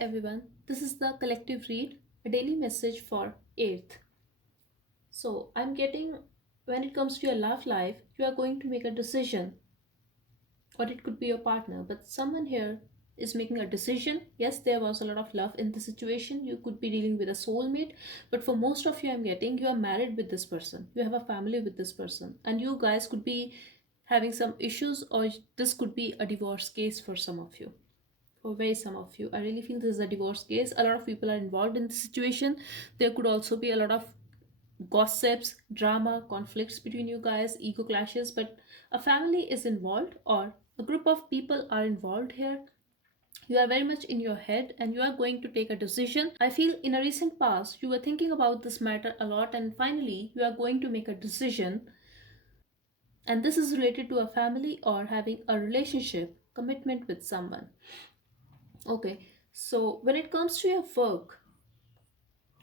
everyone, this is the Collective Read, a daily message for 8th. So, I'm getting when it comes to your love life, you are going to make a decision, or it could be your partner, but someone here is making a decision. Yes, there was a lot of love in the situation. You could be dealing with a soulmate, but for most of you, I'm getting you are married with this person, you have a family with this person, and you guys could be having some issues, or this could be a divorce case for some of you. For very some of you, I really feel this is a divorce case. A lot of people are involved in the situation. There could also be a lot of gossips, drama, conflicts between you guys, ego clashes, but a family is involved, or a group of people are involved here. You are very much in your head and you are going to take a decision. I feel in a recent past you were thinking about this matter a lot, and finally you are going to make a decision, and this is related to a family or having a relationship commitment with someone. Okay, so when it comes to your work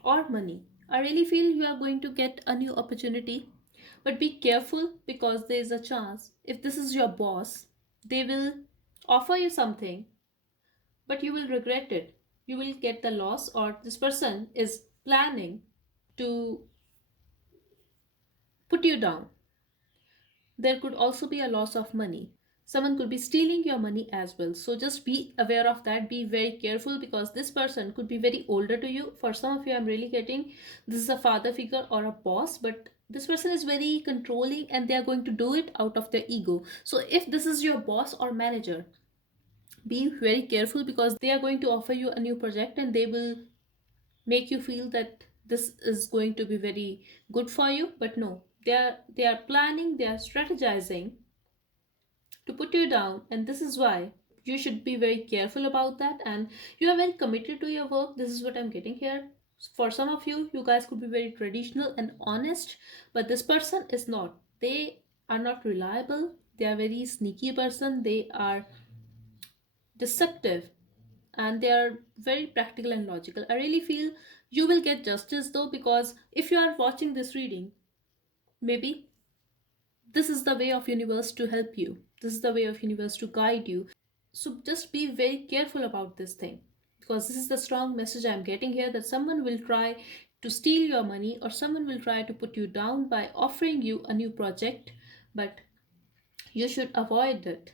or money, I really feel you are going to get a new opportunity. But be careful, because there is a chance if this is your boss, they will offer you something, but you will regret it. You will get the loss, or this person is planning to put you down. There could also be a loss of money. Someone could be stealing your money as well. So just be aware of that. Be very careful, because this person could be very older to you. For some of you, I'm really getting this is a father figure or a boss, but this person is very controlling and they are going to do it out of their ego. So if this is your boss or manager, be very careful, because they are going to offer you a new project and they will make you feel that this is going to be very good for you, but no, they are planning, they are strategizing to put you down, and this is why you should be very careful about that. And you are very committed to your work. This is what I'm getting here. For some of you, you guys could be very traditional and honest, but this person is not. They are not reliable. They are very sneaky person. They are deceptive, and they are very practical and logical. I really feel you will get justice though, because if you are watching this reading, maybe this is the way of universe to help you. This is the way of universe to guide you. So just be very careful about this thing, because this is the strong message I'm getting here, that someone will try to steal your money, or someone will try to put you down by offering you a new project, but you should avoid it.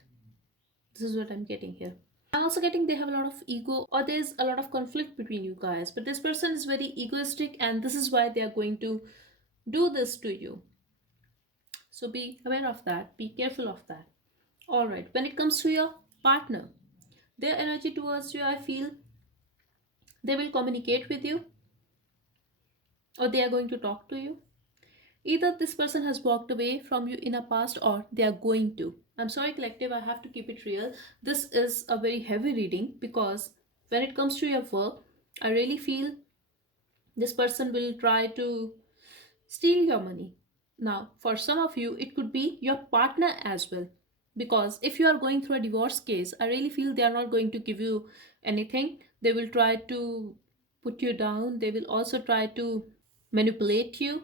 This is what I'm getting here. I'm also getting they have a lot of ego, or there's a lot of conflict between you guys, but this person is very egoistic, and this is why they are going to do this to you. So be aware of that, be careful of that. All right, when it comes to your partner, their energy towards you, I feel they will communicate with you, or they are going to talk to you. Either this person has walked away from you in a past, or they are going to. I'm sorry, collective, I have to keep it real. This is a very heavy reading, because when it comes to your work, I really feel this person will try to steal your money. Now, for some of you, it could be your partner as well. Because if you are going through a divorce case, I really feel they are not going to give you anything. They will try to put you down, they will also try to manipulate you.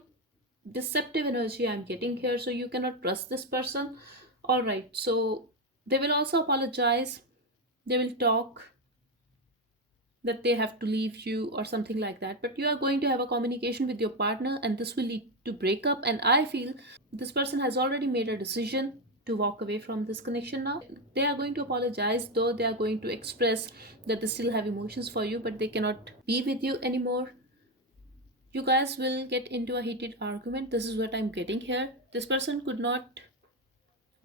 Deceptive energy I'm getting here, so you cannot trust this person. All right, so they will also apologize, they will talk that they have to leave you or something like that, but you are going to have a communication with your partner, and this will lead to breakup. And I feel this person has already made a decision to walk away from this connection. Now they are going to apologize, though they are going to express that they still have emotions for you, but they cannot be with you anymore. You guys will get into a heated argument. This is what I'm getting here. This person could not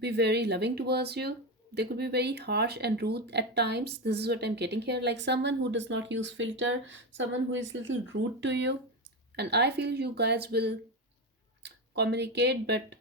be very loving towards you. They could be very harsh and rude at times. This is what I'm getting here. Like someone who does not use filter, someone who is little rude to you. And I feel you guys will communicate, but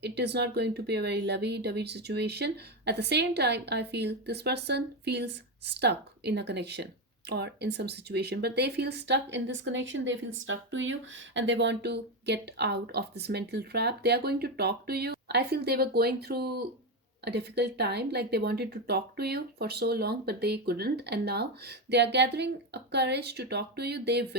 it is not going to be a very lovey-dovey situation. At the same time, I feel this person feels stuck in a connection or in some situation, but they feel stuck in this connection, they feel stuck to you, and they want to get out of this mental trap. They are going to talk to you. I feel they were going through a difficult time, like they wanted to talk to you for so long, but they couldn't, and now they are gathering a courage to talk to you. They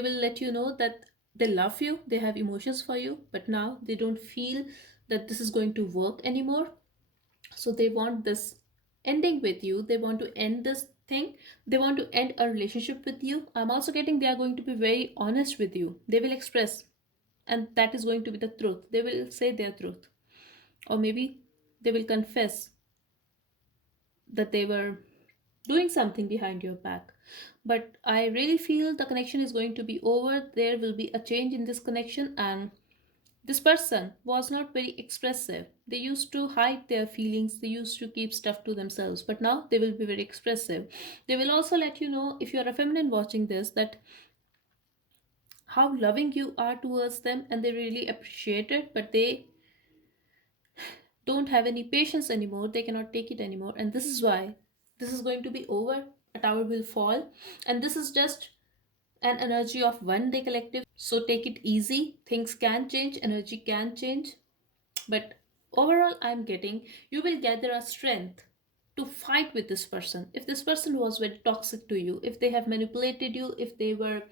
will let you know that they love you, they have emotions for you, but now they don't feel that this is going to work anymore. So they want this ending with you, they want to end this think they want to end a relationship with you. I'm also getting they are going to be very honest with you. They will express, and that is going to be the truth. They will say their truth, or maybe they will confess that they were doing something behind your back. But I really feel the connection is going to be over. There will be a change in this connection, and this person was not very expressive. They used to hide their feelings, they used to keep stuff to themselves, but now they will be very expressive. They will also let you know, if you're a feminine watching this, that how loving you are towards them and they really appreciate it, but they don't have any patience anymore. They cannot take it anymore. And this is why this is going to be over. A tower will fall. And this is just an energy of one day collective. So take it easy. Things can change, energy can change. But overall, I'm getting you will gather a strength to fight with this person. If this person was very toxic to you, if they have manipulated you, if they were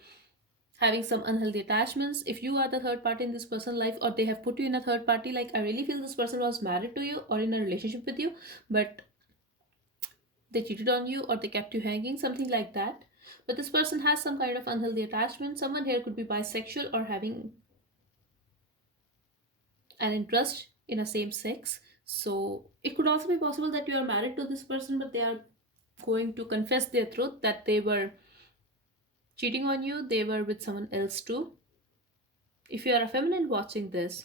having some unhealthy attachments, if you are the third party in this person's life, or they have put you in a third party, like I really feel this person was married to you or in a relationship with you, but they cheated on you or they kept you hanging, something like that. But this person has some kind of unhealthy attachment. Someone here could be bisexual or having an interest in a same sex. So it could also be possible that you are married to this person, but they are going to confess their truth that they were cheating on you, they were with someone else too. If you are a feminine watching this,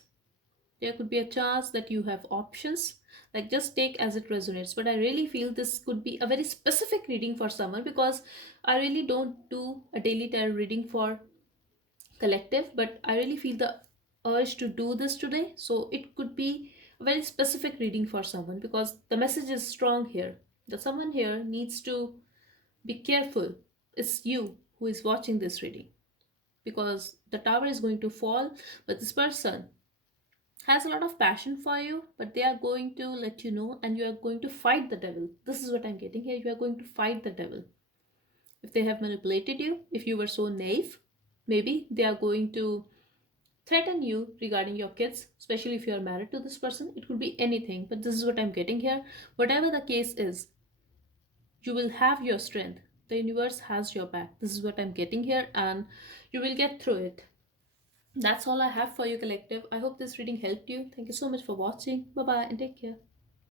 there could be a chance that you have options. Like, just take as it resonates. But I really feel this could be a very specific reading for someone, because I really don't do a daily tarot reading for collective, but I really feel the urge to do this today. So it could be a very specific reading for someone, because the message is strong here that someone here needs to be careful. It's you who is watching this reading, because the tower is going to fall, but this person has a lot of passion for you, but they are going to let you know, and you are going to fight the devil. This is what I'm getting here. You are going to fight the devil. If they have manipulated you, if you were so naive, maybe they are going to threaten you regarding your kids, especially if you are married to this person. It could be anything, but this is what I'm getting here. Whatever the case is, you will have your strength. The universe has your back. This is what I'm getting here, and you will get through it. That's all I have for you, collective. I hope this reading helped you. Thank you so much for watching. Bye bye and take care.